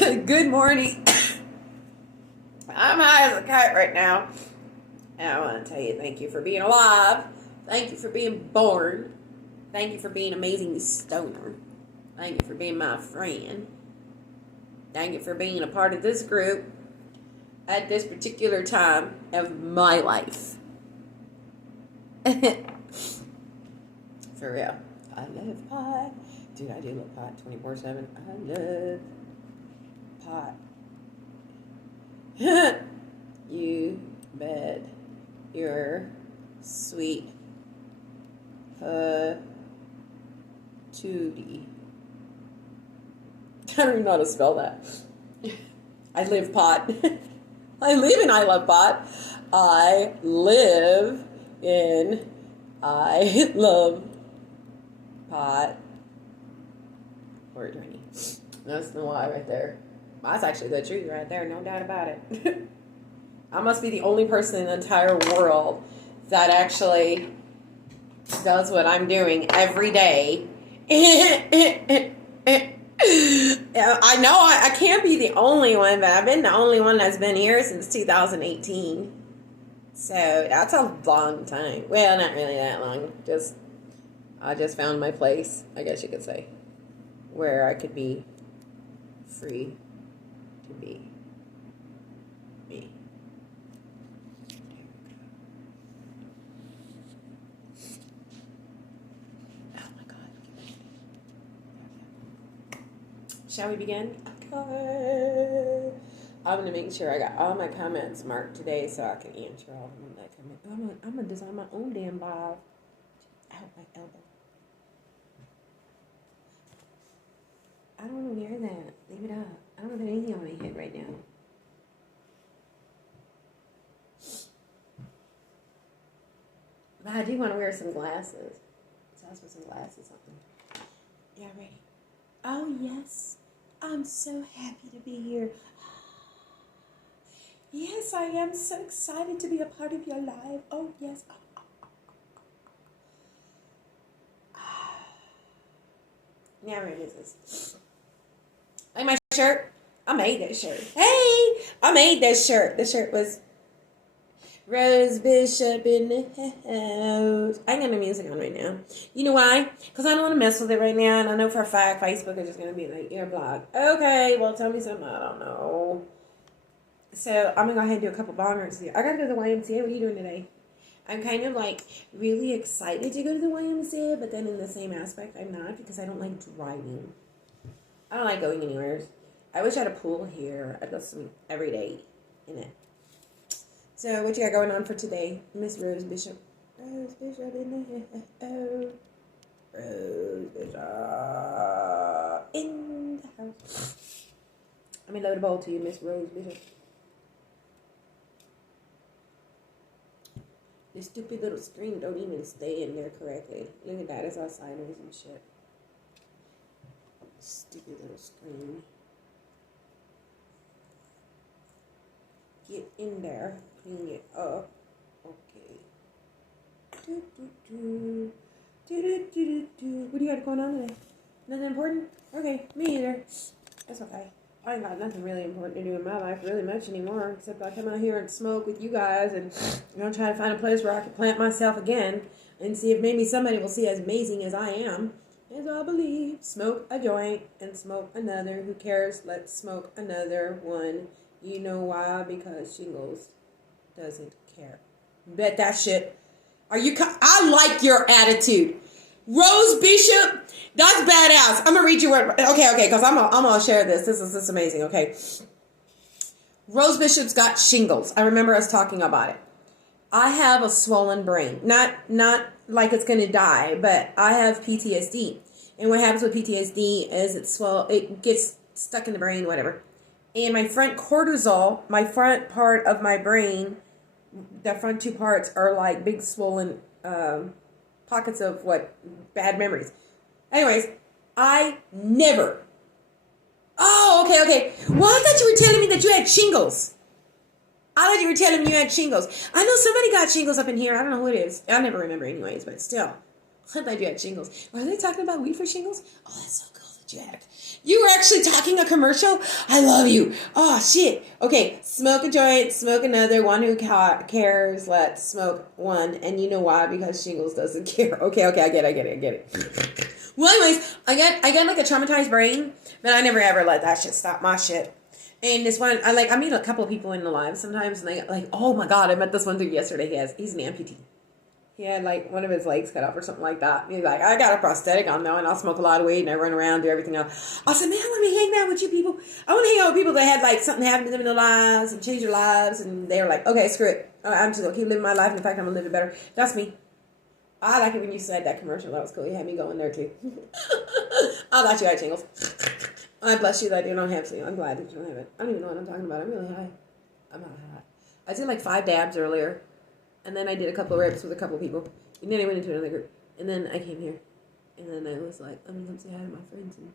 Good morning. I'm high as a kite right now. And I want to tell you thank you for being alive. Thank you for being born. Thank you for being amazing stoner. Thank you for being my friend. Thank you for being a part of this group at this particular time of my life. For real. I love pot. Dude, I do love pot 24/7. I love pot. You bet your sweet patootie. I don't even know how to spell that. I live pot. I live in I love pot. I live in I love pot. 420. That's the lie right there. That's actually the truth right there, no doubt about it. I must be the only person in the entire world that actually does what I'm doing every day. I know I can't be the only one, but I've been the only one that's been here since 2018. So that's a long time. Well, not really that long. I just found my place, I guess you could say, where I could be free to be me. Oh my God. Shall we begin? Okay. I'm going to make sure I got all my comments marked today so I can answer all of them that come in. I'm going to design my own damn vibe. Ow, my elbow. I don't want to wear that. Leave it up. I don't have anything on my head right now. But I do want to wear some glasses. So I'll put some glasses on. Yeah, ready? Oh, yes. I'm so happy to be here. Yes, I am so excited to be a part of your life. Oh, yes. Now, where is this? Like my shirt. I made that shirt. Hey, I made that shirt. The shirt was Rose Bishop in the house. I ain't got no music on right now. You know why? Because I don't want to mess with it right now. And I know for a fact Facebook is just going to be like, your blog. Okay, well, tell me something. I don't know. So I'm going to go ahead and do a couple bongers here. I got to go to the YMCA. What are you doing today? I'm kind of like really excited to go to the YMCA, but then in the same aspect, I'm not because I don't like driving. I don't like going anywhere. I wish I had a pool here. I'd go swim every day in it. So what you got going on for today, Miss Rose Bishop? Rose Bishop in the house. Rose Bishop in the house. Let me load a bowl to you, Miss Rose Bishop. This stupid little screen don't even stay in there correctly. Look at that, it's all sideways and shit. Stupid little screen. Get in there, clean it up. Okay. What do you got going on today? Nothing important? Okay, me either. That's okay. I ain't got nothing really important to do in my life really much anymore, except I come out here and smoke with you guys and try to find a place where I can plant myself again and see if maybe somebody will see as amazing as I am. As I believe. Smoke a joint and smoke another. Who cares? Let's smoke another one. You know why? Because Shingles doesn't care. Bet that shit. I like your attitude. Rose Bishop, that's badass. I'm gonna read you what. Okay, because I'm gonna share this. This is amazing. Okay, Rose Bishop's got shingles. I remember us talking about it. I have a swollen brain. Not like it's gonna die, but I have PTSD. And what happens with PTSD is it gets stuck in the brain, whatever. And my front cortisol, my front part of my brain, the front two parts are like big swollen pockets of bad memories. Anyways, I never. Oh, okay. Well, I thought you were telling me that you had shingles. I thought you were telling me you had shingles. I know somebody got shingles up in here. I don't know who it is. I never remember anyways, but still. I thought you had shingles. Were they talking about weed for shingles? Oh, that's so cool that Jack. You were actually talking a commercial? I love you. Oh, shit. Okay, smoke a joint, smoke another. One who cares, let's smoke one. And you know why? Because Shingles doesn't care. Okay, I get it. Well, anyways, I get like a traumatized brain, but I never ever let that shit stop my shit. And this one, I meet a couple of people in the live sometimes, and they like, oh my god, I met this one dude yesterday. He's an amputee. He had like one of his legs cut off or something like that. He's like, I got a prosthetic on now, and I'll smoke a lot of weed, and I run around, do everything else. I said, man, let me hang out with you people. I want to hang out with people that had like something happen to them in their lives and change their lives, and they were like, okay, screw it. I'm just gonna keep living my life, and in fact, I'm gonna live it better. That's me. I like it when you said that commercial. That was cool. You had me going there too. I got you out, Jingles. I bless you that you don't have to. I'm glad that you don't have it. I don't even know what I'm talking about. I'm really high. I'm not high. I did like 5 dabs earlier. And then I did a couple of rips with a couple of people. And then I went into another group. And then I came here. And then I was like, I'm going to say hi to my friends. And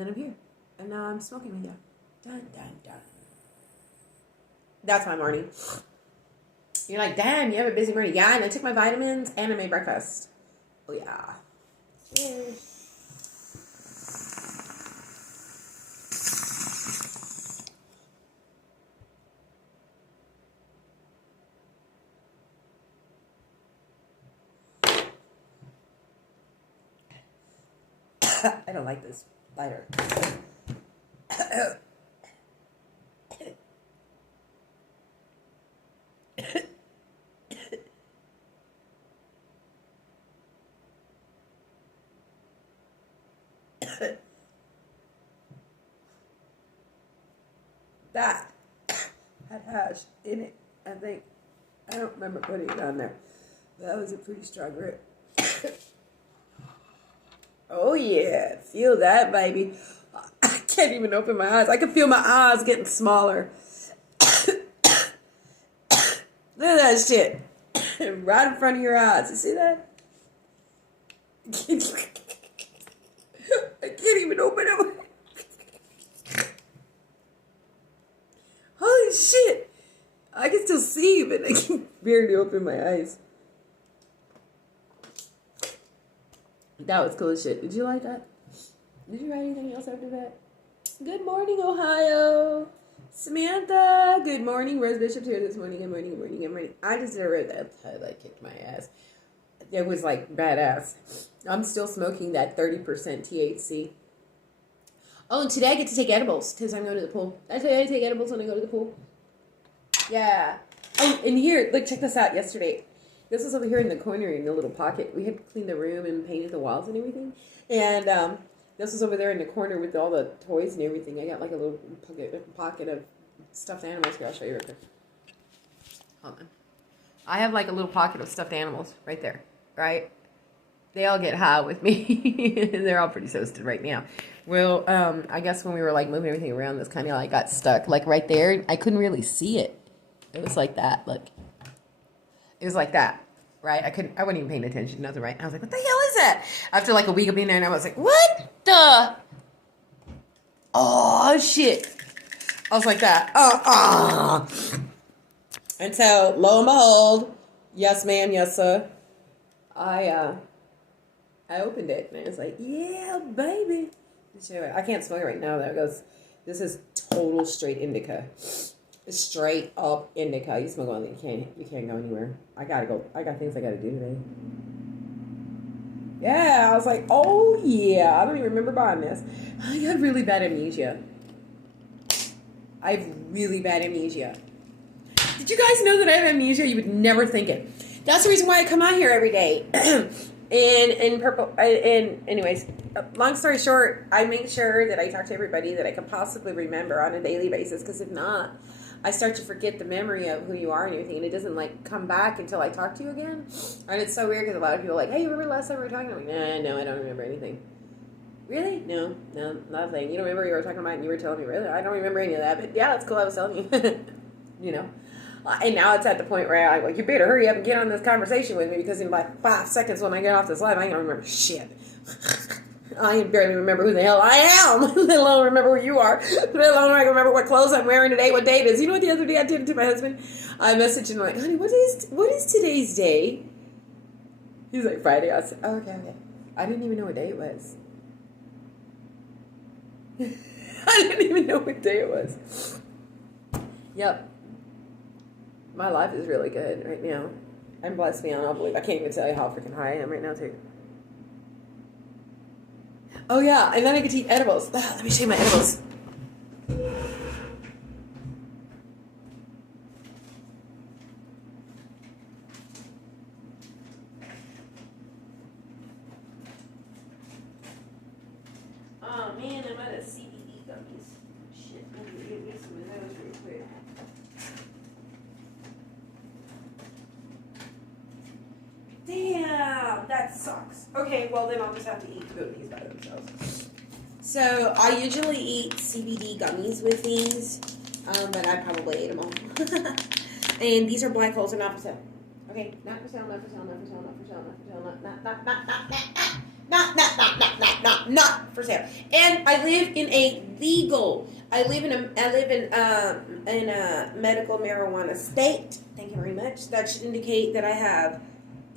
then I'm here. And now I'm smoking with you. Dun, dun, dun. That's my morning. You're like, damn, you have a busy morning. Yeah, and I took my vitamins and I made breakfast. Oh, yeah. Cheers. I don't like this lighter. That had hash in it, I think. I don't remember putting it on there. That was a pretty strong rip. Oh yeah, feel that, baby. I can't even open my eyes. I can feel my eyes getting smaller. Look at that shit. Right in front of your eyes. You see that? I can't even open it. Holy shit. I can still see, but I can barely open my eyes. That was cool as shit. Did you like that? Did you write anything else after that? Good morning, Ohio. Samantha. Good morning. Rose Bishop's here this morning. Good morning. I just never wrote that. I kicked my ass. It was like badass. I'm still smoking that 30% THC. Oh, and today I get to take edibles because I'm going to the pool. I take edibles when I go to the pool. Yeah. Oh, and here, look, check this out. Yesterday, this was over here in the corner in the little pocket. We had cleaned the room and painted the walls and everything. And this was over there in the corner with all the toys and everything. I got like a little pocket of stuffed animals. Here, I'll show you real quick. Hold on. I have like a little pocket of stuffed animals right there, right? They all get high with me. They're all pretty toasted right now. Well, I guess when we were like moving everything around, this kind of like got stuck like right there. I couldn't really see it. It was like that. Look. It was like that, right? I wasn't even paying attention to nothing, right? I was like, what the hell is that? After like a week of being there, and I was like, what the? Oh, shit. I was like that. And so, lo and behold, yes, ma'am, yes, sir. I opened it, and I was like, yeah, baby. I can't smoke it right now, though. This is total straight indica. Straight up indica. You smoke on it, you can't go anywhere. I got things I gotta do today. Yeah, I was like, oh yeah, I don't even remember buying this. I got really bad amnesia. I have really bad amnesia. Did you guys know that I have amnesia? You would never think it. That's the reason why I come out here every day. Anyways, long story short, I make sure that I talk to everybody that I can possibly remember on a daily basis, because if not, I start to forget the memory of who you are and everything, and it doesn't like come back until I talk to you again. And it's so weird because a lot of people are like, hey, you remember last time we were talking? I'm like, no, I don't remember anything. Really? No, nothing. You don't remember what you were talking about and you were telling me, really? I don't remember any of that, but yeah, that's cool, I was telling you. You know? And now it's at the point where I'm like, you better hurry up and get on this conversation with me, because in like 5 seconds when I get off this live, I ain't gonna remember shit. I barely remember who the hell I am, let alone remember who you are, let alone I remember what clothes I'm wearing today, what day it is. You know what the other day I did to my husband? I messaged him like, honey, what is today's day? He's like, Friday. I said, oh, okay. I didn't even know what day it was. I didn't even know what day it was. Yep. My life is really good right now. I'm blessed beyond all belief. I can't even tell you how freaking high I am right now, too. Oh, yeah. And then I get to eat edibles. Let me show you my edibles. Oh, man. I'm out of CBD gummies. Shit. I'm going to give me some of those real quick. Damn, that sucks. Okay, well then I'll just have to eat two of these by themselves. So I usually eat CBD gummies with these, but I probably ate them all. And these are black holes, they're not for sale. Okay, not for sale, not for sale, not for sale, not for sale, not for sale, not for sale. And I live in a legal. I live in a medical marijuana state. Thank you very much. That should indicate that I have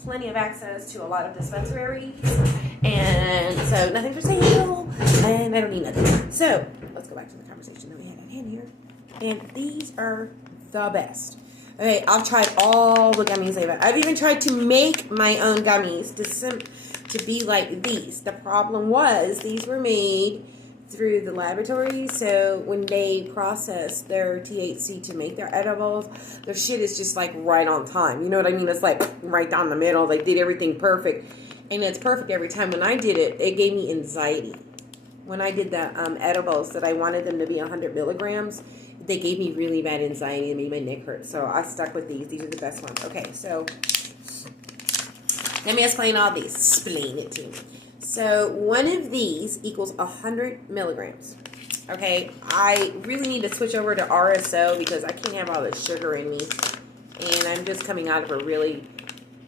plenty of access to a lot of dispensaries, and so nothing for sale, and I don't need nothing. So let's go back to the conversation that we had at hand here, and these are the best. Okay, I've tried all the gummies they've had. I've even tried to make my own gummies to be like these. The problem was these were made through the laboratory, so when they process their THC to make their edibles, their shit is just like right on time. You know what I mean? It's like right down the middle. They did everything perfect, and it's perfect every time. When I did it, it gave me anxiety. When I did the edibles that I wanted them to be 100 milligrams, they gave me really bad anxiety and made my neck hurt. So I stuck with these. These are the best ones. Okay, so let me explain all these. Explain it to me. So one of these equals 100 milligrams. Okay, I really need to switch over to RSO because I can't have all this sugar in me. And I'm just coming out of a really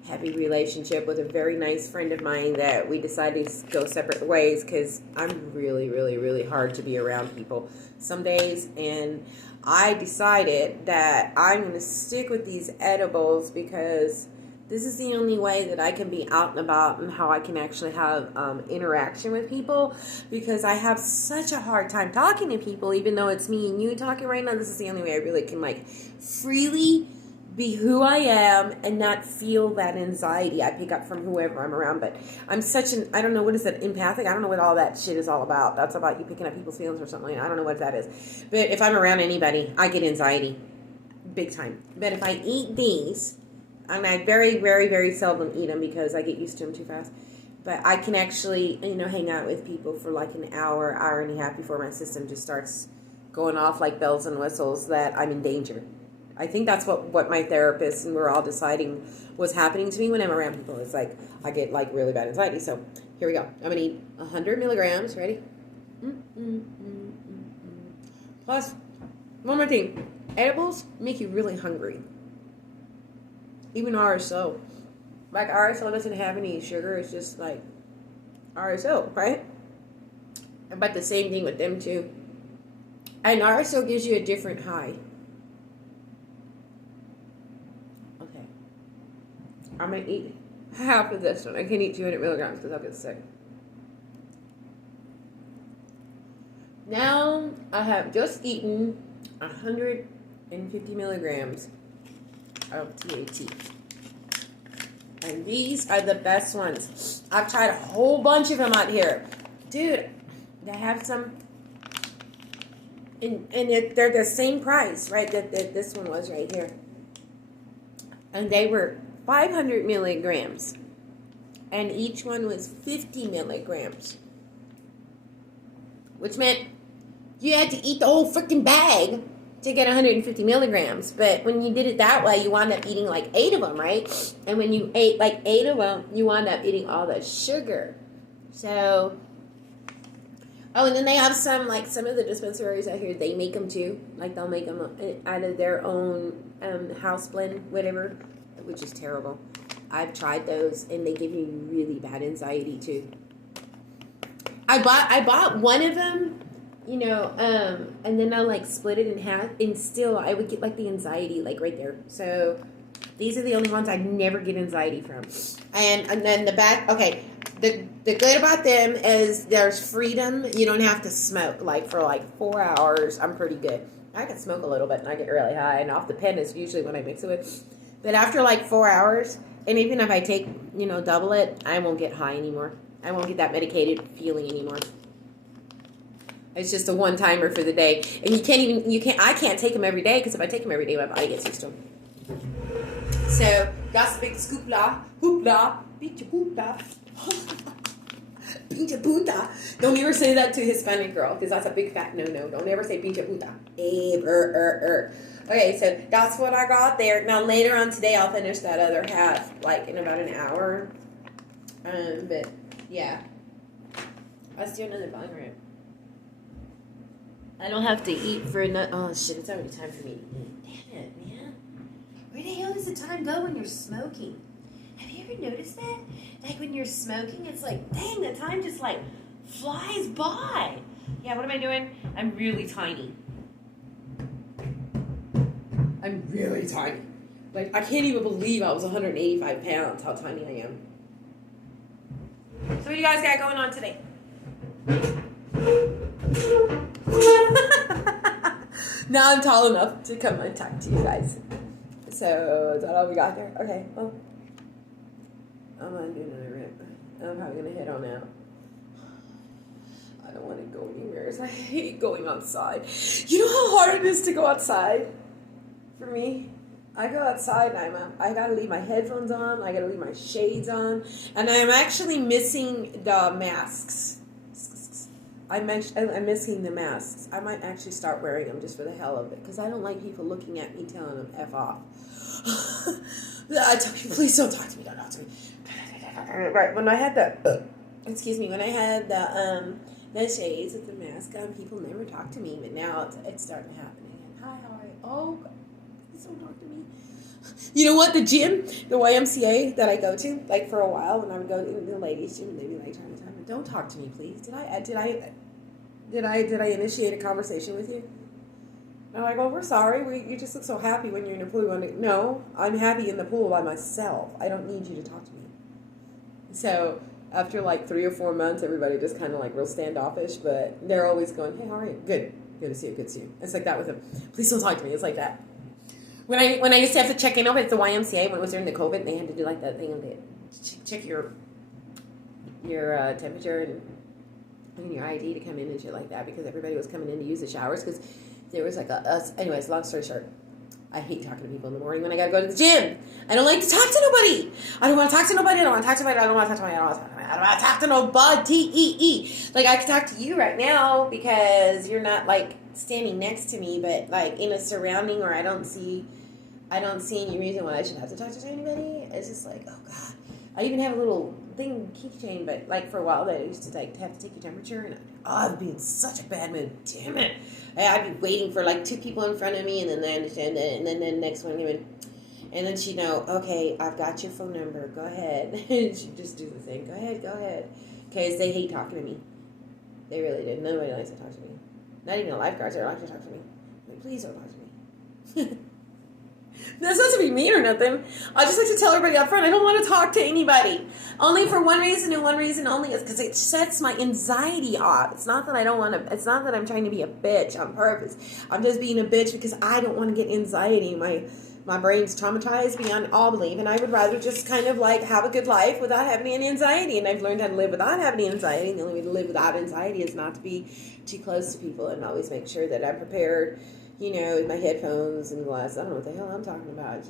heavy relationship with a very nice friend of mine that we decided to go separate ways because I'm really, really, really hard to be around people some days. And I decided that I'm going to stick with these edibles because this is the only way that I can be out and about and how I can actually have interaction with people, because I have such a hard time talking to people, even though it's me and you talking right now. This is the only way I really can like freely be who I am and not feel that anxiety I pick up from whoever I'm around. But I'm such an, I don't know, what is that, empathic? I don't know what all that shit is all about. That's about you picking up people's feelings or something. I don't know what that is. But if I'm around anybody, I get anxiety big time. But if I eat these, and I very, very, very seldom eat them because I get used to them too fast. But I can actually, hang out with people for like an hour, hour and a half before my system just starts going off like bells and whistles that I'm in danger. I think that's what my therapist and we're all deciding was happening to me when I'm around people. It's like I get like really bad anxiety. So here we go. I'm going to eat 100 milligrams. Ready? Plus, one more thing. Edibles make you really hungry. Even RSO. Like RSO doesn't have any sugar. It's just like RSO, right? But the same thing with them too. And RSO gives you a different high. Okay. I'm going to eat half of this one. I can't eat 200 milligrams because I'll get sick. Now I have just eaten 150 milligrams of THC. And these are the best ones. I've tried a whole bunch of them out here. Dude, they have some, and they're the same price, right, that this one was right here. And they were 500 milligrams. And each one was 50 milligrams. Which meant you had to eat the whole freaking bag to get 150 milligrams. But when you did it that way, you wound up eating like 8 of them, right? And when you ate like 8 of them, you wound up eating all the sugar. So, oh, and then they have some of the dispensaries out here, they make them too. Like they'll make them out of their own house blend, whatever, which is terrible. I've tried those and they give me really bad anxiety too. I bought one of them, and then I like split it in half, and still I would get like the anxiety like right there. So These are the only ones I never get anxiety from. And then the back, okay, the good about them is there's freedom. You don't have to smoke. Like for like 4 hours, I'm pretty good. I can smoke a little bit and I get really high. And off the pen is usually when I mix it with. But after like 4 hours, and even if I take, double it, I won't get high anymore. I won't get that medicated feeling anymore. It's just a one-timer for the day. And I can't take them every day, because if I take them every day, my body gets used to them. So, that's the big scoopla, hoopla, pinche puta. Pinche puta. Don't ever say that to a Hispanic girl, because that's a big fat no-no. Don't ever say pinche puta. Ever. Okay, so that's what I got there. Now, later on today, I'll finish that other half, like, in about an hour. But, yeah. Let's do another bong rip. I don't have to eat for another... Oh, shit, it's already time for me to eat. Damn it, man. Where the hell does the time go when you're smoking? Have you ever noticed that? Like, when you're smoking, it's like, dang, the time just, like, flies by. Yeah, what am I doing? I'm really tiny. I'm really tiny. Like, I can't even believe I was 185 pounds, how tiny I am. So what do you guys got going on today? Now I'm tall enough to come and talk to you guys. So, is that all we got there? Okay, well, I'm gonna do another rip. I'm probably gonna head on out. I don't want to go anywhere. I hate going outside. You know how hard it is to go outside? For me, I go outside and I gotta leave my headphones on. I gotta leave my shades on, and I'm actually missing the masks. I'm missing the masks. I might actually start wearing them just for the hell of it, because I don't like people looking at me telling them F off. I tell people, please don't talk to me, don't talk to me. Right, when I had the shades with the mask on, people never talk to me, but now it's starting to happen again. Hi, how are you? Oh, God, please don't talk to me. You know what, the gym, the YMCA that I go to, like for a while, when I would go to the ladies' gym, they'd be like, don't talk to me, please. Did I initiate a conversation with you? I'm like, well, we're sorry. You just look so happy when you're in the pool. No, I'm happy in the pool by myself. I don't need you to talk to me. So after like 3 or 4 months, everybody just kind of like real standoffish, but they're always going, hey, how are you? Good to see you. Good to see you. It's like that with them. Please don't talk to me. It's like that. When I used to have to check in over at the YMCA when it was during the COVID, they had to do like that thing and check your temperature and your ID to come in and shit like that, because everybody was coming in to use the showers, because there was like anyways, long story short, I hate talking to people in the morning when I gotta go to the gym. I don't like to talk to nobody. I don't want to talk to nobody. I don't want to talk to nobody. I don't want to talk to nobody. I don't want to talk to nobody. Like, I can talk to you right now because you're not like standing next to me, but like in a surrounding where I don't see any reason why I should have to talk to anybody. It's just like, oh God. I even have a little thing, keychain, but like for a while that I used to like have to take your temperature, and I'd be in such a bad mood. Damn it! I'd be waiting for like 2 people in front of me, and then they understand it, and then the next one would, and then she'd know, okay, I've got your phone number. Go ahead. She'd just do the thing. Go ahead. Because they hate talking to me. They really do. Nobody likes to talk to me. Not even the lifeguards. They don't like to talk to me. Like, please don't talk to me. That's not to be mean or nothing. I just like to tell everybody up front, I don't want to talk to anybody. Only for one reason and one reason only, is because it sets my anxiety off. It's not that it's not that I'm trying to be a bitch on purpose. I'm just being a bitch because I don't want to get anxiety. My brain's traumatized beyond all belief, and I would rather just kind of like have a good life without having any anxiety. And I've learned how to live without having any anxiety. And the only way to live without anxiety is not to be too close to people, and always make sure that I'm prepared, with my headphones and glasses. I don't know what the hell I'm talking about.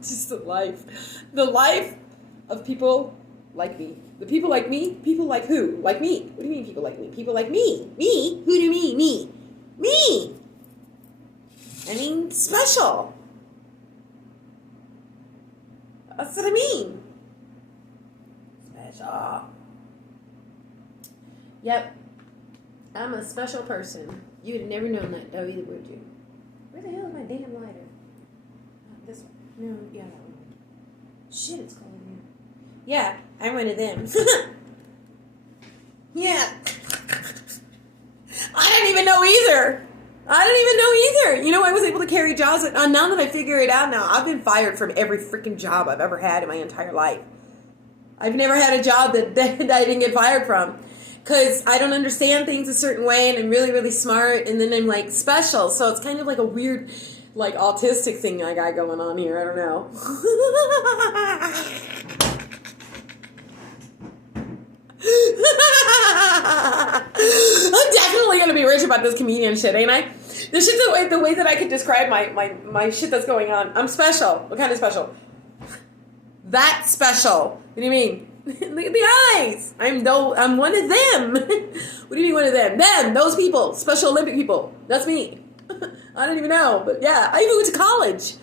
Just the life of people like me. The people like me. People like who? Like me. What do you mean people like me? People like me. Me? Who do you mean? Me. Me. I mean special. That's what I mean. Special. Yep. I'm a special person. You'd have never known that, though, either, would you? Where the hell is my damn lighter? This one. No, yeah, that one. Shit, it's cold in here. Yeah, I'm one of them. Yeah. I didn't even know either. I don't even know either. You know, I was able to carry jobs. Now that I figure it out now, I've been fired from every freaking job I've ever had in my entire life. I've never had a job that I didn't get fired from. Because I don't understand things a certain way, and I'm really, really smart, and then I'm, like, special. So it's kind of like a weird, like, autistic thing I got going on here. I don't know. I'm definitely going to be rich about this comedian shit, ain't I? The shit, the way that I could describe my shit that's going on. I'm special. What kind of special? That special. What do you mean? Look at the eyes. I'm one of them. What do you mean one of them? Them, those people, Special Olympic people. That's me. I don't even know, but yeah, I even went to college.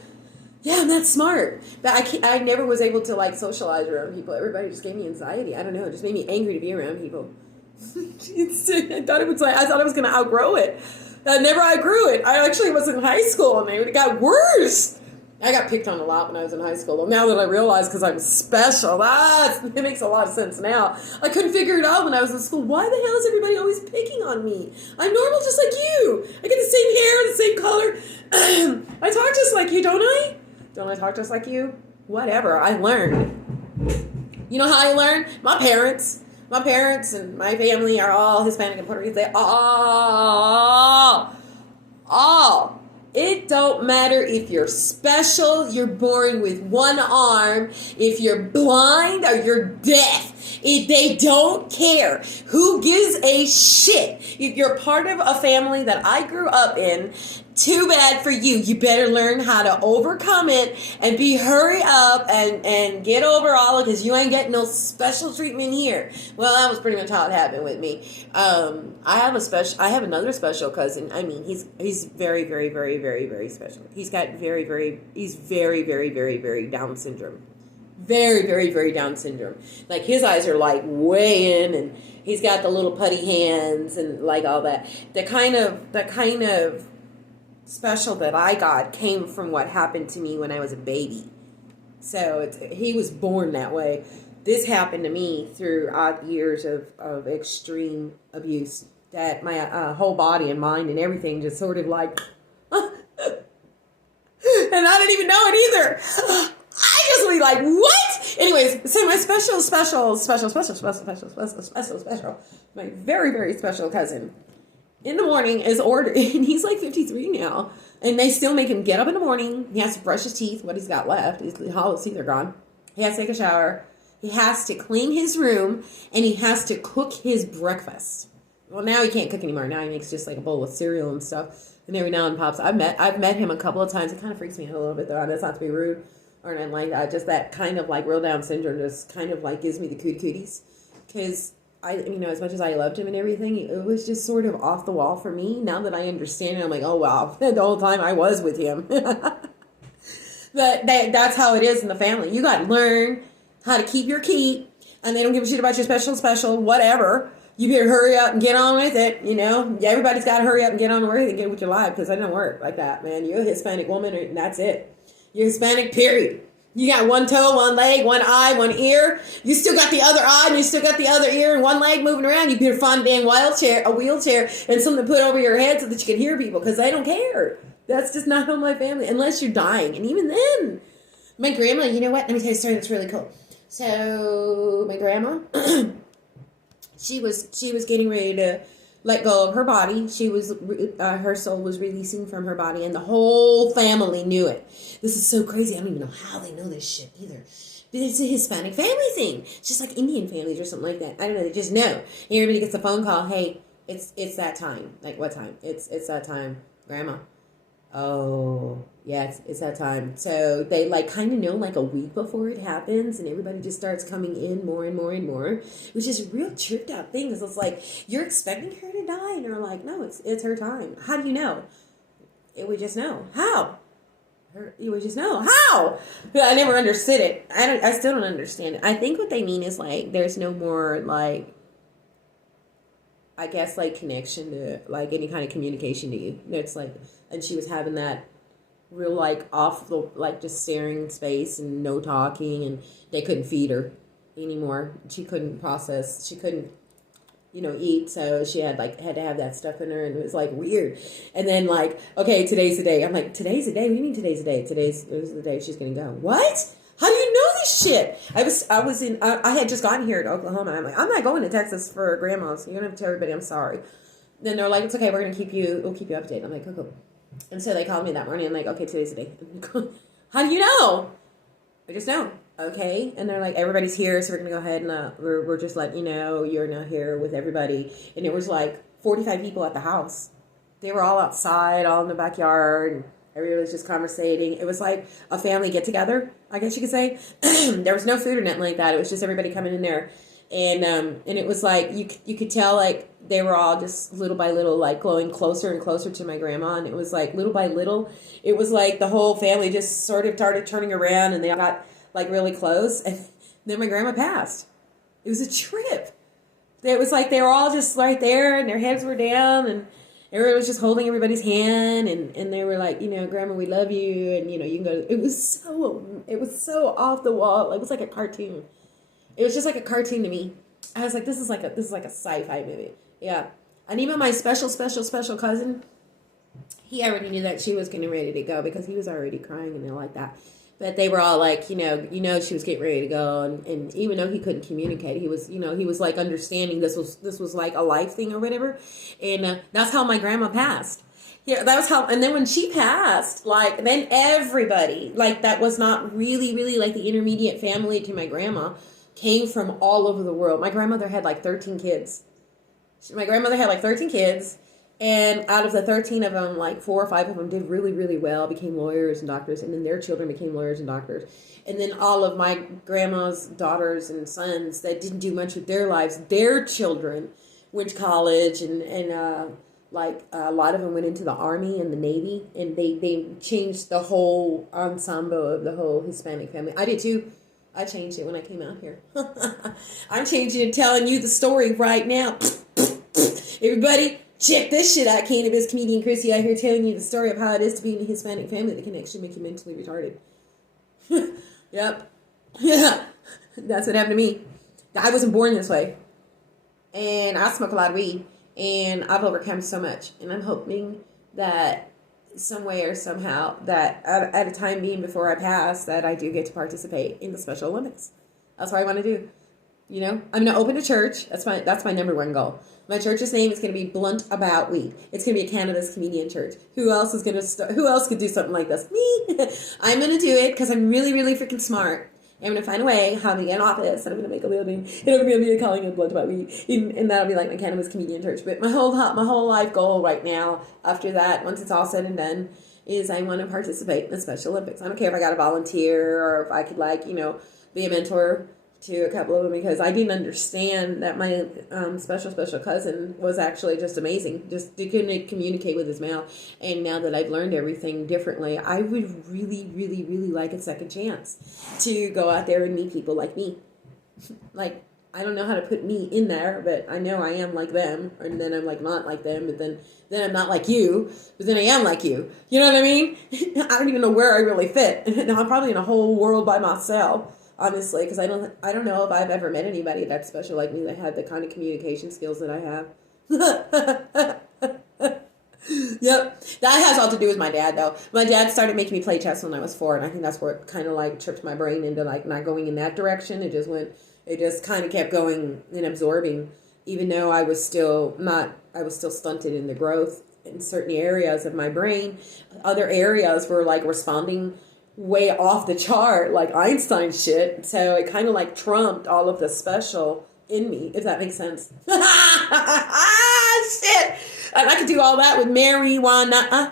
Yeah, I'm that smart. But I never was able to like socialize around people. Everybody just gave me anxiety. I don't know. It just made me angry to be around people. I thought I was going to outgrow it. I never outgrew it. I actually was in high school and it got worse. I got picked on a lot when I was in high school. Now that I realize because I'm special, it makes a lot of sense now. I couldn't figure it out when I was in school. Why the hell is everybody always picking on me? I'm normal just like you. I get the same hair, the same color. I talk just like you, don't I? Don't I talk just like you? Whatever. I learned. You know how I learned? My parents and my family are all Hispanic and Puerto Rican. They all. It don't matter if you're special, you're born with one arm, if you're blind or you're deaf. They don't care. Who gives a shit? If you're part of a family that I grew up in, too bad for you. You better learn how to overcome it and hurry up and get over all of it because you ain't getting no special treatment here. Well, that was pretty much how it happened with me. I have another special cousin. I mean, he's very, very, very, very, very special. He's very, very, very Down syndrome. Very, very, very Down syndrome. Like his eyes are like way in, and he's got the little putty hands and like all that. The kind of special that I got came from what happened to me when I was a baby. So he was born that way. This happened to me throughout years of extreme abuse that my whole body and mind and everything just sort of like, and I didn't even know it either. I just be like, what? Anyways, so my special, my very, very special cousin in the morning is ordered, and he's like 53 now, and they still make him get up in the morning. He has to brush his teeth, what he's got left. All his teeth are gone. He has to take a shower. He has to clean his room, and he has to cook his breakfast. Well, now he can't cook anymore. Now he makes just like a bowl of cereal and stuff, and every now and pops. I've met him a couple of times. It kind of freaks me out a little bit, though. That's not to be rude or anything like that. Just that kind of like real Down syndrome just kind of like gives me the cooties, because as much as I loved him and everything, it was just sort of off the wall for me. Now that I understand it, I'm like, oh, wow, the whole time I was with him. But that's how it is in the family. You got to learn how to keep your keep, and they don't give a shit about your special, whatever. You better hurry up and get on with it, Everybody's got to hurry up and get on with it and get with your life, because it don't work like that, man. You're a Hispanic woman, and that's it. You're Hispanic, period. You got one toe, one leg, one eye, one ear. You still got the other eye, and you still got the other ear, and one leg moving around. You better find a damn wheelchair, and something to put over your head so that you can hear people, because they don't care. That's just not how my family, unless you're dying. And even then, my grandma, you know what? Let me tell you a story that's really cool. So, my grandma, she was getting ready to let go of her body. She was, her soul was releasing from her body, and the whole family knew it. This is so crazy. I don't even know how they know this shit either. But it's a Hispanic family thing. It's just like Indian families or something like that. I don't know. They just know. And everybody gets a phone call. Hey, it's that time. Like, what time? It's that time, Grandma. Oh, yeah, it's that time. So they like kind of know like a week before it happens, and everybody just starts coming in more and more and more, which is a real tripped out thing, because it's like you're expecting her to die, and they're like, no, it's her time. How do you know? It would just know. How? You would just know. How? I never understood it. I still don't understand it. I think what they mean is like there's no more like, I guess, like connection to like any kind of communication to you. It's like, and she was having that real like off the like just staring space and no talking, and they couldn't feed her anymore. She couldn't process. She couldn't eat. So she had to have that stuff in her, and it was like weird. And then like, okay, today's the day. I'm like, today's the day? What do you mean today's the day? Today's the day she's gonna go. What? How do you know this shit? I had just gotten here to Oklahoma. I'm like, I'm not going to Texas for grandma's. You're gonna have to tell everybody I'm sorry. Then they're like, it's okay, we'll keep you updated. I'm like, cool. And so they called me that morning. I'm like, okay, today's the day. How do you know? I just know. Okay. And they're like, everybody's here, so we're going to go ahead and we're just letting you know you're now here with everybody. And it was like 45 people at the house. They were all outside, all in the backyard. And everybody was just conversating. It was like a family get-together, I guess you could say. There was no food or nothing like that. It was just everybody coming in there. And it was like, you could tell like they were all just little by little like going closer and closer to my grandma. And it was like little by little, it was like the whole family just sort of started turning around and they all got like really close. And then my grandma passed. It was a trip. It was like they were all just right there and their heads were down and everyone was just holding everybody's hand. And they were like, Grandma, we love you. And, you can go. It was so off the wall. It was like a cartoon. It was just like a cartoon to me. I was like, this is like a sci-fi movie. Yeah. And even my special cousin, he already knew that she was getting ready to go because he was already crying and like that. But they were all like, she was getting ready to go. And even though he couldn't communicate, he was like understanding this was like a life thing or whatever. And that's how my grandma passed. Yeah, that was how, and then when she passed, like, then everybody, like, that was not really, really like the intermediate family to my grandma, came from all over the world. My grandmother had like 13 kids. And out of the 13 of them, like 4 or 5 of them did really, really well, became lawyers and doctors, and then their children became lawyers and doctors. And then all of my grandma's daughters and sons that didn't do much with their lives, their children went to college, and like a lot of them went into the Army and the Navy, and they changed the whole ensemble of the whole Hispanic family. I did too. I changed it when I came out here. I'm changing it, telling you the story right now. Everybody, check this shit out. Cannabis comedian Chrissy out here telling you the story of how it is to be in a Hispanic family that can actually make you mentally retarded. Yep. Yeah. That's what happened to me. I wasn't born this way. And I smoke a lot of weed. And I've overcome so much. And I'm hoping that some way or somehow that at a time being before I pass that I do get to participate in the Special Olympics. That's what I want to do. I'm going to open a church. That's my number one goal. My church's name is going to be Blunt About Weed. It's going to be a cannabis comedian church. Who else could do something like this? Me. I'm going to do it because I'm really, really freaking smart. I'm going to find a way how to get an office, and I'm going to make a building, and I'm going to be calling it Blunt About Weed, and that'll be like my cannabis comedian church. But my whole life goal right now, after that, once it's all said and done, is I want to participate in the Special Olympics. I don't care if I got to volunteer or if I could be a mentor to a couple of them, because I didn't understand that my special cousin was actually just amazing. Just he couldn't communicate with his mouth. And now that I've learned everything differently, I would really, really, really like a second chance to go out there and meet people like me. Like, I don't know how to put me in there, but I know I am like them, and then I'm like not like them, but then I'm not like you, but then I am like you. You know what I mean? I don't even know where I really fit. Now I'm probably in a whole world by myself. Honestly, because I don't know if I've ever met anybody that's special like me that had the kind of communication skills that I have. Yep. That has all to do with my dad, though. My dad started making me play chess when I was 4, and I think that's where it kind of like tripped my brain into like not going in that direction. It just kind of kept going and absorbing, even though I was still stunted in the growth in certain areas of my brain. Other areas were like responding way off the chart, like Einstein shit. So it kind of like trumped all of the special in me, if that makes sense. Shit! And I could do all that with marijuana.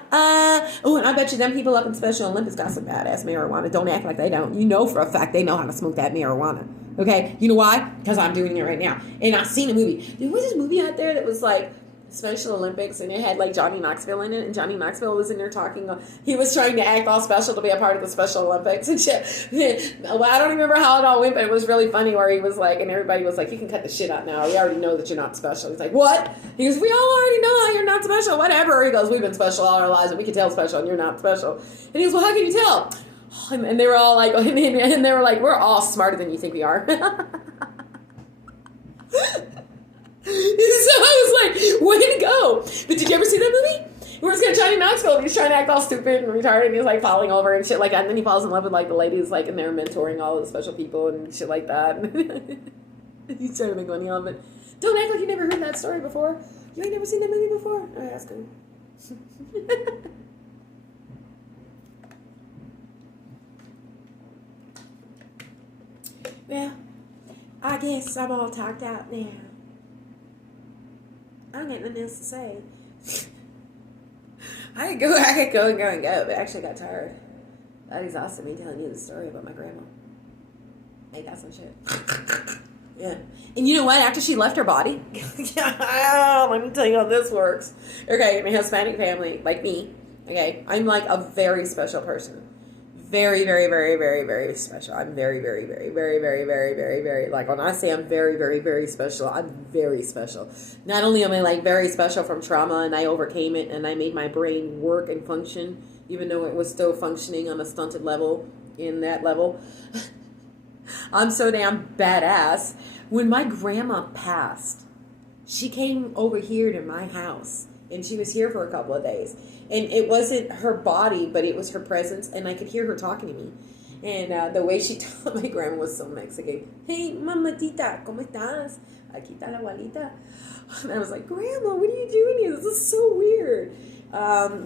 Oh, and I bet you them people up in Special Olympics got some badass marijuana. Don't act like they don't. You know for a fact they know how to smoke that marijuana. Okay? You know why? Because I'm doing it right now. And I've seen a movie. There was this movie out there that was like Special Olympics, and it had like Johnny Knoxville in it, and Johnny Knoxville was in there talking. He was trying to act all special to be a part of the Special Olympics and shit. Well, I don't remember how it all went, but it was really funny where he was like, and everybody was like, "You can cut the shit out now. We already know that you're not special." He's like, "What?" He goes, "We all already know how you're not special. Whatever." He goes, "We've been special all our lives, and we can tell special, and you're not special." And he goes, "Well, how can you tell?" And they were all like, and they were like, "We're all smarter than you think we are." I was like, way to go. But did you ever see that movie? Where it's got Johnny Knoxville, and he's trying to act all stupid and retarded, and he's like falling over and shit like that, and then he falls in love with like the ladies like and they're mentoring all the special people and shit like that. He's trying to make money on it. Don't act like you never heard that story before. You ain't never seen that movie before? Alright, that's cool. Well, I guess I'm all talked out now. I don't got nothing else to say. I could go and go, but I actually got tired. That exhausted me telling you the story about my grandma. Ain't that some shit? Yeah. And you know what? After she left her body, let me tell you how this works. Okay, my Hispanic family, like me, okay, I'm like a very special person. Very, very, very, very, very special. I'm very, very, very, very, very, very, very, very, like when I say I'm very, very, very special, I'm very special. Not only am I like very special from trauma and I overcame it and I made my brain work and function, even though it was still functioning on a stunted level, in that level. I'm so damn badass. When my grandma passed, she came over here to my house and she was here for a couple of days. And it wasn't her body, but it was her presence. And I could hear her talking to me. And the way she told my grandma was so Mexican. Hey, mamatita, ¿cómo estás? Aquí está la abuelita. And I was like, Grandma, what are you doing here? This is so weird.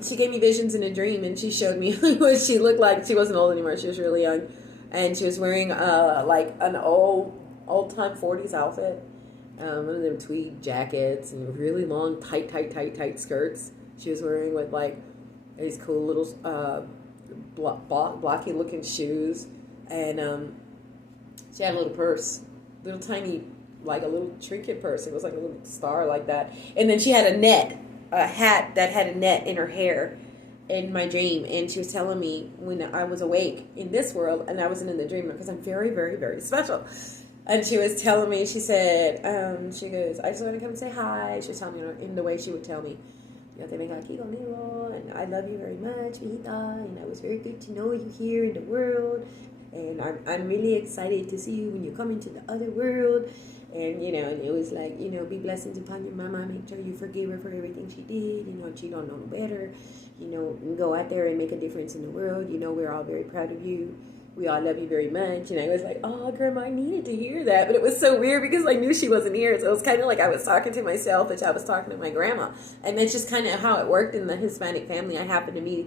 She gave me visions in a dream. And she showed me what she looked like. She wasn't old anymore. She was really young. And she was wearing like an old-time 40s outfit. One of them tweed jackets and really long, tight skirts. She was wearing with like these cool little blocky looking shoes, and she had a little purse, little tiny, like a little trinket purse. It was like a little star like that. And then she had a hat that had a net in her hair in my dream. And she was telling me when I was awake in this world and I wasn't in the dream, because I'm very, very, very special. And she was telling me, she said, she goes, I just want to come and say hi. She was telling me in the way she would tell me, yo te vengo aquí conmigo, and I love you very much, mijita, and it was very good to know you here in the world, and I'm really excited to see you when you come into the other world, and, you know, and it was like, you know, be blessings upon your mama, make sure you forgive her for everything she did, you know, and she don't know no better, you know, and go out there and make a difference in the world, you know, we're all very proud of you. We all love you very much. And I was like, oh, Grandma, I needed to hear that. But it was so weird because I knew she wasn't here. So it was kind of like I was talking to myself, but I was talking to my grandma. And that's just kind of how it worked in the Hispanic family. I happened to be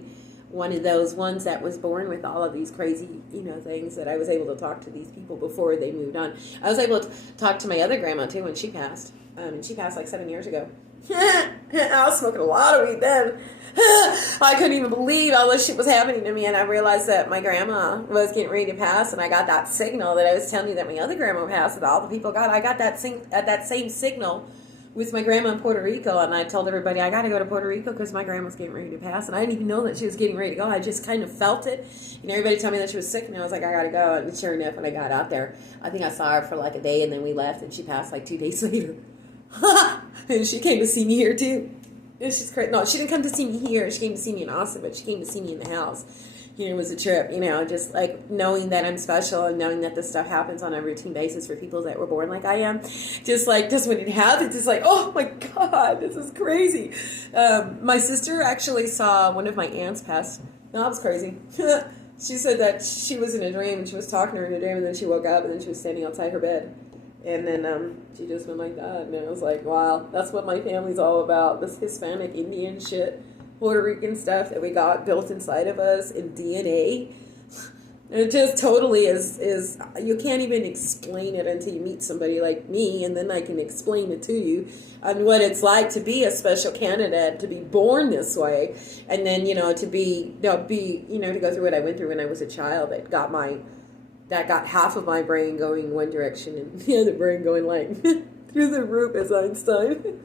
one of those ones that was born with all of these crazy, you know, things that I was able to talk to these people before they moved on. I was able to talk to my other grandma, too, when she passed. And she passed like 7 years ago. I was smoking a lot of weed then. I couldn't even believe all this shit was happening to me, and I realized that my grandma was getting ready to pass, and I got that signal that I was telling you that my other grandma passed, that all the people got. I got that same signal with my grandma in Puerto Rico, and I told everybody I got to go to Puerto Rico because my grandma's getting ready to pass, and I didn't even know that she was getting ready to go. I just kind of felt it, and everybody told me that she was sick, and I was like, I got to go, and sure enough, when I got out there, I think I saw her for like a day, and then we left, and she passed like 2 days later. And she came to see me here too. And she's crazy. No, she didn't come to see me here. She came to see me in Austin, but she came to see me in the house. You know, it was a trip, you know, just like knowing that I'm special and knowing that this stuff happens on a routine basis for people that were born like I am. Just when it happens, it's like, oh my God, this is crazy. My sister actually saw one of my aunts pass. No, that was crazy. She said that she was in a dream and she was talking to her in a dream, and then she woke up and then she was standing outside her bed. And then she just went like that. And I was like, wow, that's what my family's all about. This Hispanic, Indian shit, Puerto Rican stuff that we got built inside of us in DNA. And it just totally is, you can't even explain it until you meet somebody like me. And then I can explain it to you on what it's like to be a special candidate, to be born this way. And then, you know, to to go through what I went through when I was a child that got half of my brain going one direction and the other brain going like through the roof as Einstein.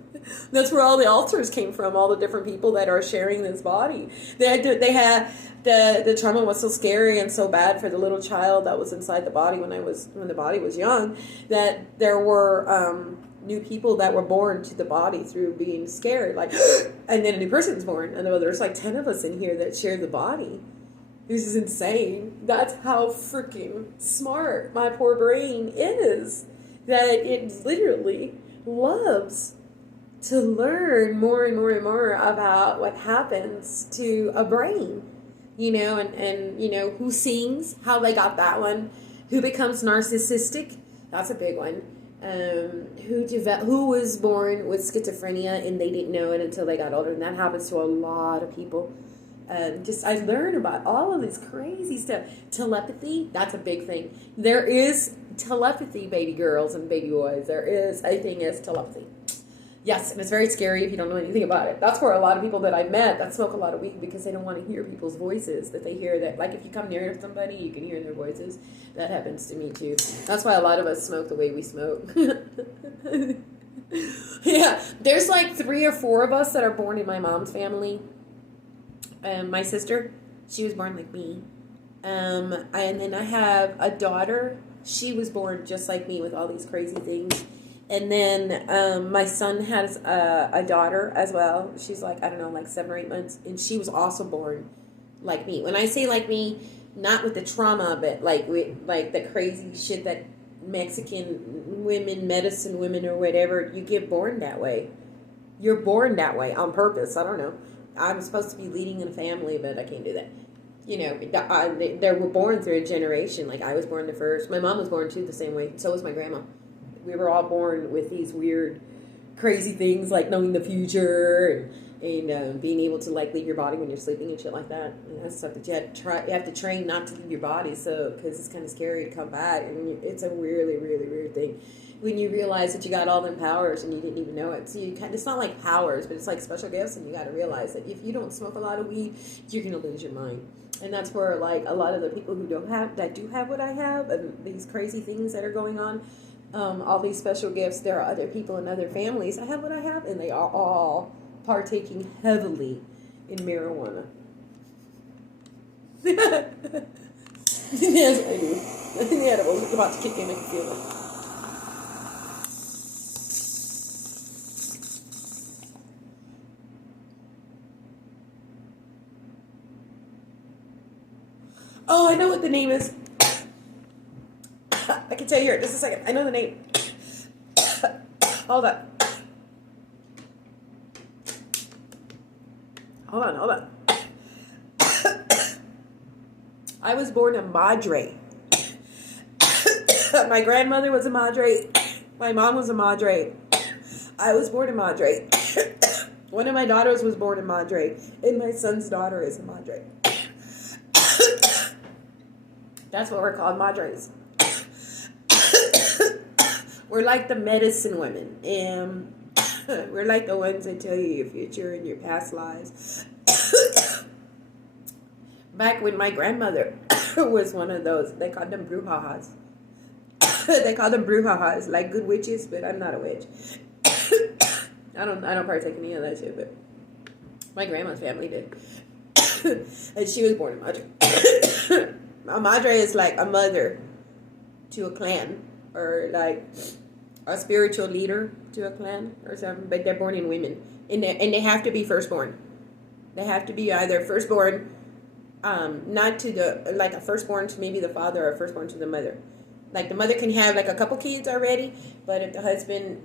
That's where all the alters came from, all the different people that are sharing this body. They had the trauma was so scary and so bad for the little child that was inside the body when the body was young, that there were new people that were born to the body through being scared, like, and then a new person's born. And there's like 10 of us in here that share the body. This is insane. That's how freaking smart my poor brain is. That it literally loves to learn more and more and more about what happens to a brain, and who sings, how they got that one, who becomes narcissistic, that's a big one, who was born with schizophrenia and they didn't know it until they got older, and that happens to a lot of people. I learn about all of this crazy stuff. Telepathy, that's a big thing. There is telepathy, baby girls and baby boys. There is a thing as telepathy. Yes, and it's very scary if you don't know anything about it. That's where a lot of people that I've met that smoke a lot of weed because they don't want to hear people's voices, that they hear that, like if you come near somebody, you can hear their voices. That happens to me too. That's why a lot of us smoke the way we smoke. Yeah, there's like 3 or 4 of us that are born in my mom's family. My sister, she was born like me. And then I have a daughter. She was born just like me with all these crazy things. And then my son has a daughter as well. She's like, I don't know, like 7 or 8 months. And she was also born like me. When I say like me, not with the trauma, but like with like the crazy shit that Mexican women, medicine women or whatever, you get born that way. You're born that way on purpose. I don't know. I'm supposed to be leading in a family, but I can't do that. They were born through a generation. Like I was born the first. My mom was born too the same way. So was my grandma. We were all born with these weird, crazy things like knowing the future and being able to like leave your body when you're sleeping and shit like that. And that's stuff that you have to train not to leave your body. So because it's kind of scary to come back, and it's a really, really weird thing when you realize that you got all them powers and you didn't even know it. So it's not like powers, but it's like special gifts, and you got to realize that if you don't smoke a lot of weed, you're gonna lose your mind. And that's where like a lot of the people who do have what I have, and these crazy things that are going on. All these special gifts, there are other people in other families that have what I have, and they are all partaking heavily in marijuana. Yes, I do. The edibles are about to kick in, I can feel it. Oh, I know what the name is. I can tell you here, just a second. I know the name. Hold on. Hold on. I was born a MADRE. My grandmother was a MADRE. My mom was a MADRE. I was born a MADRE. One of my daughters was born a MADRE. And my son's daughter is a MADRE. That's what we're called, MADREs. We're like the medicine women, and we're like the ones that tell you your future and your past lives. Back when my grandmother was one of those, they called them brujas. They called them brujas, like good witches, but I'm not a witch. I don't partake in any of that shit, but my grandma's family did. And she was born a madre. A madre is like a mother to a clan, or like a spiritual leader to a clan or something, but they're born in women. And they have to be firstborn. They have to be either firstborn, not to the, like a firstborn to maybe the father, or firstborn to the mother. Like the mother can have like a couple kids already, but if the husband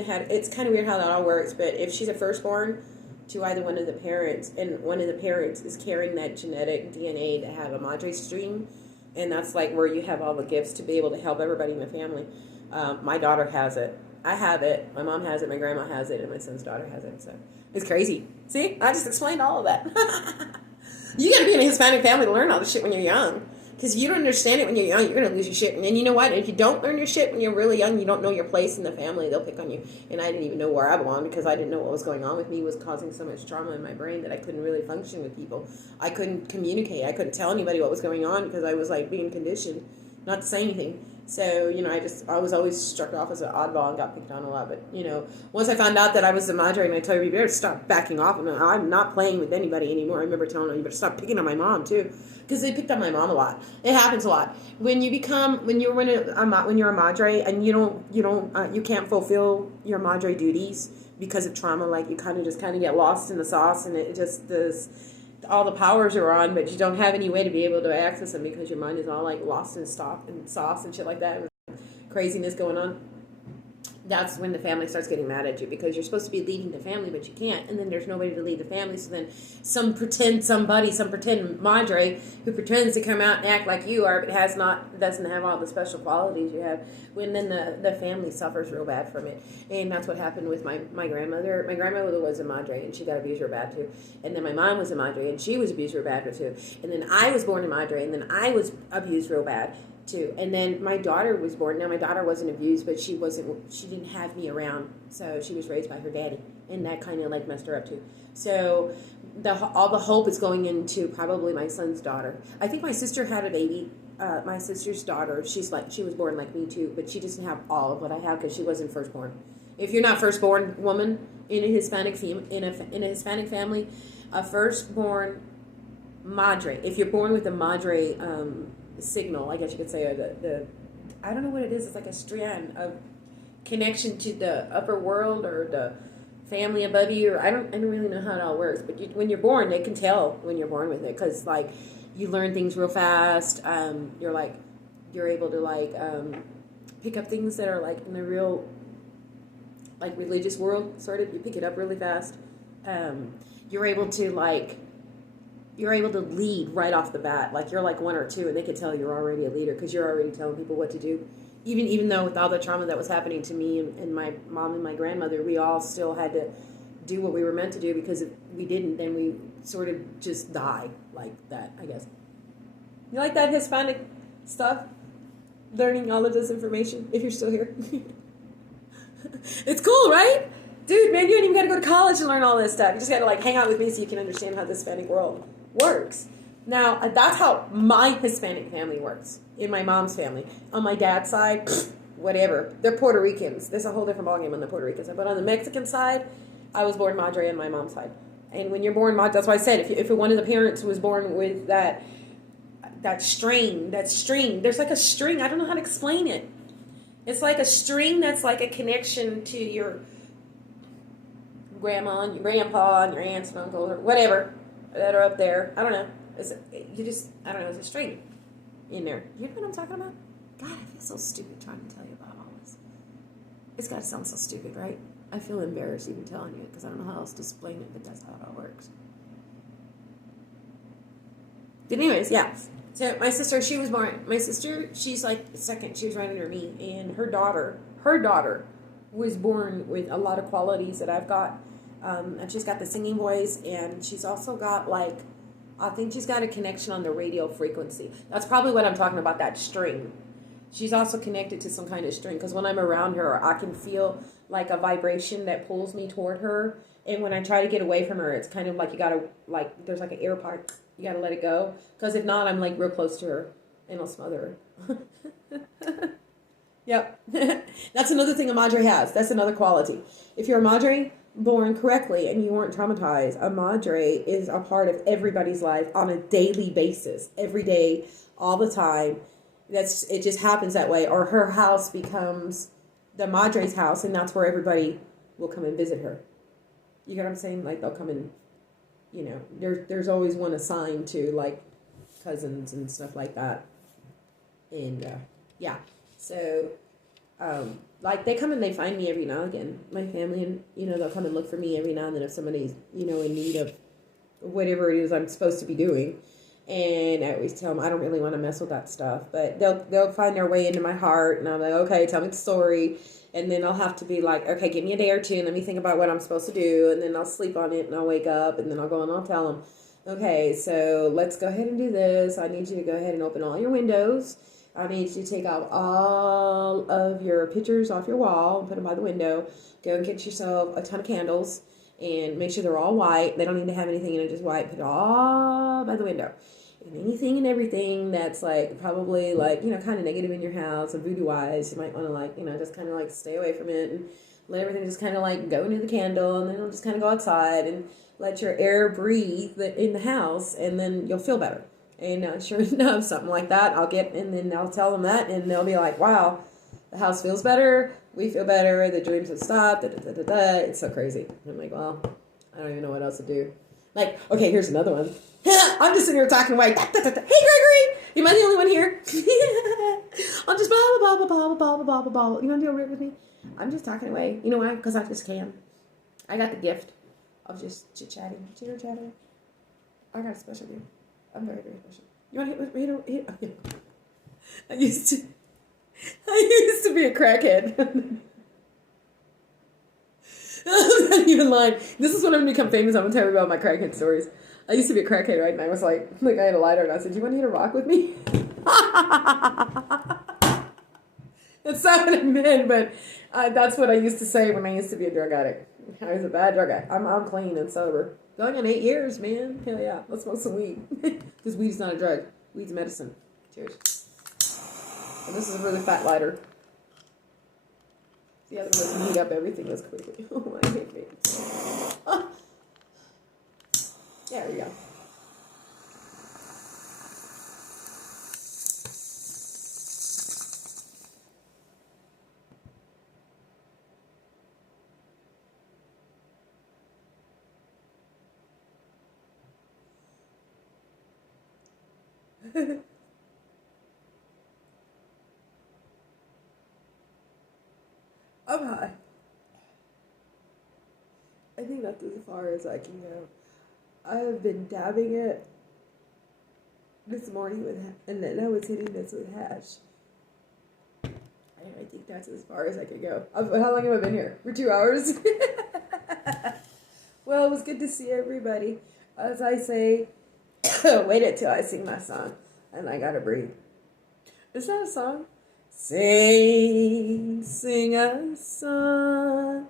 had, it's kind of weird how that all works, but if she's a firstborn to either one of the parents, and one of the parents is carrying that genetic DNA to have a madre stream, and that's like where you have all the gifts to be able to help everybody in the family. My daughter has it. I have it. My mom has it. My grandma has it. And my son's daughter has it. So it's crazy. See? I just explained all of that. You got to be in a Hispanic family to learn all this shit when you're young. Because if you don't understand it when you're young, you're going to lose your shit. And you know what? If you don't learn your shit when you're really young, you don't know your place in the family, they'll pick on you. And I didn't even know where I belonged because I didn't know what was going on with me. It was causing so much trauma in my brain that I couldn't really function with people. I couldn't communicate. I couldn't tell anybody what was going on because I was like being conditioned not to say anything. So, you know, I was always struck off as an oddball and got picked on a lot. But, you know, once I found out that I was the madre, and I told her, you better stop backing off. I'm not playing with anybody anymore. I remember telling her, you better stop picking on my mom, too. Because they picked on my mom a lot. It happens a lot. When you're a madre and you can't fulfill your madre duties because of trauma, like you kind of get lost in the sauce, and it just does. All the powers are on, but you don't have any way to be able to access them because your mind is all like lost in stock and sauce and shit like that, and craziness going on. that's when the family starts getting mad at you, because you're supposed to be leading the family, but you can't. And then there's nobody to lead the family. So then some pretend madre who pretends to come out and act like you are, but doesn't have all the special qualities you have. When then the family suffers real bad from it. And that's what happened with my grandmother. My grandmother was a madre, and she got abused real bad too. And then my mom was a madre, and she was abused real bad too. And then I was born a madre, and then I was abused real bad too. And then my daughter was born. Now my daughter wasn't abused, but she didn't have me around, so she was raised by her daddy, and that kind of like messed her up too. So all the hope is going into probably my son's daughter. I think my sister had a baby. My sister's daughter, she was born like me too, but she doesn't have all of what I have because she wasn't firstborn. If you're not firstborn woman in a Hispanic family, a firstborn madre. If you're born with a madre signal, I guess you could say, the I don't know what it is. It's like a strand of connection to the upper world or the family above you, or I don't really know how it all works. But when you're born, they can tell when you're born with it, because like you learn things real fast. You're able to pick up things that are like in the real like religious world, sort of. You pick it up really fast. You're able to lead right off the bat. Like you're like 1 or 2, and they can tell you're already a leader because you're already telling people what to do. Even though with all the trauma that was happening to me and my mom and my grandmother, we all still had to do what we were meant to do, because if we didn't, then we sort of just die like that, I guess. You like that Hispanic stuff? Learning all of this information, if you're still here. It's cool, right? Dude, man, you ain't even got to go to college to learn all this stuff. You just got to like hang out with me so you can understand how the Hispanic world works. Now, that's how my Hispanic family works. In my mom's family. On my dad's side, whatever. They're Puerto Ricans. There's a whole different ballgame on the Puerto Rican side. But on the Mexican side, I was born madre on my mom's side. And when you're born madre, that's why I said, if one of the parents was born with that string, there's like a string. I don't know how to explain it. It's like a string that's like a connection to your grandma and your grandpa and your aunts and uncles or whatever that are up there. I don't know. It's a string in there. You know what I'm talking about? God, I feel so stupid trying to tell you about all this. It's got to sound so stupid, right? I feel embarrassed even telling you it because I don't know how else to explain it, but that's how it all works. But anyways, yeah. So my sister, she's like second. She was right under me. And her daughter was born with a lot of qualities that I've got. And she's got the singing voice, and she's also got I think she's got a connection on the radio frequency. That's probably what I'm talking about, that string. She's also connected to some kind of string, because when I'm around her, I can feel like a vibration that pulls me toward her. And when I try to get away from her, it's kind of like you got to, there's like an air pipe. You got to let it go. Because if not, I'm like real close to her, and I'll smother her. Yep. That's another thing a madre has. That's another quality. If you're a madre born correctly and you weren't traumatized, a madre is a part of everybody's life on a daily basis, every day, all the time. It just happens that way. Or her house becomes the madre's house, and that's where everybody will come and visit her. You get what I'm saying? Like they'll come and, there's always one assigned to like cousins and stuff like that. And yeah, so they come and they find me every now and again, my family, and they'll come and look for me every now and then if somebody's in need of whatever it is I'm supposed to be doing. And I always tell them I don't really want to mess with that stuff, but they'll find their way into my heart, and I'm like, okay, tell me the story. And then I'll have to be like, okay, give me a day or two, and let me think about what I'm supposed to do, and then I'll sleep on it, and I'll wake up, and then I'll go and I'll tell them, okay, so let's go ahead and do this. I need you to go ahead and open all your windows. I need you to take out all of your pictures off your wall and put them by the window. Go and get yourself a ton of candles and make sure they're all white. They don't need to have anything in it, just white. Put it all by the window. And anything and everything that's probably kind of negative in your house or voodoo-wise, you might want to just kind of stay away from it and let everything just kind of go into the candle, and then it'll just kind of go outside and let your air breathe in the house, and then you'll feel better. And sure enough, something like that, and then I'll tell them that, and they'll be like, wow, the house feels better, we feel better, the dreams have stopped, It's so crazy. I'm like, well, I don't even know what else to do. Okay, here's another one. I'm just sitting here talking away. Hey, Gregory! Am I the only one here? I'll just blah, blah, blah, blah, blah, blah, blah, blah, blah. You want to do a rip with me? I'm just talking away. You know why? Because I just can. I got the gift of just chit-chatting. Chitter-chatter. I got a special gift. I'm very, very special. You want to hit? I used to be a crackhead. I'm not even lying. This is when I'm going to become famous. I'm going to tell you about my crackhead stories. I used to be a crackhead, right? And I was like I had a lighter, and I said, "Do you want to hit a rock with me?" It sounded mean, but that's what I used to say when I used to be a drug addict. I was a bad drug addict. I'm clean and sober. Going on 8 years, man. Hell yeah. Let's smoke some weed. Because weed's not a drug. Weed's medicine. Cheers. And this is a really fat lighter. The other ones heat up everything this quickly. Oh, I hate me. Ah. Yeah, there you go. I'm high. I think that's as far as I can go. I have been dabbing it this morning and then I was hitting this with hash. I think that's as far as I could go. How long have I been here? For 2 hours? Well, it was good to see everybody. As I say, wait until I sing my song. And I gotta breathe. Is that a song? Sing a song.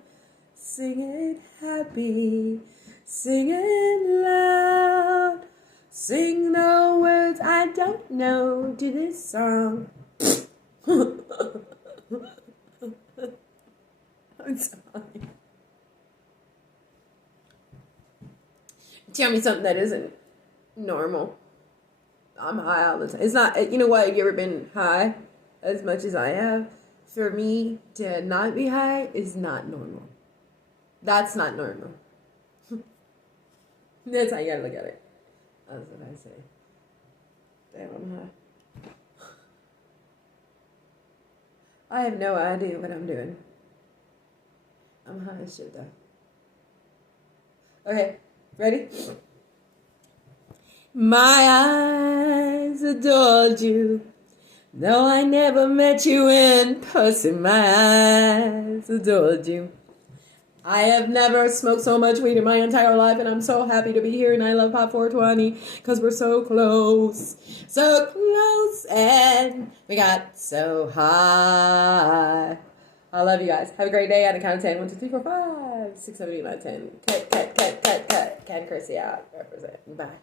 Sing it happy. Sing it loud. Sing the words I don't know to this song. I'm sorry. Tell me something that isn't normal. I'm high all the time. It's not, you know what? Have you ever been high as much as I have? For me to not be high is not normal. That's not normal. That's how you gotta look at it. That's what I say. Damn, I'm high. I have no idea what I'm doing. I'm high as shit though. Okay, ready? My eyes adored you, though I never met you in person. My eyes adored you. I have never smoked so much weed in my entire life, and I'm so happy to be here, and I love Pop 420, because we're so close, and we got so high. I love you guys. Have a great day. On a count of 10. 1, 2, 3, 4, 5, 6, 7, 8, 9, 10. Cut. Ken Chrissy out. Represent. Bye.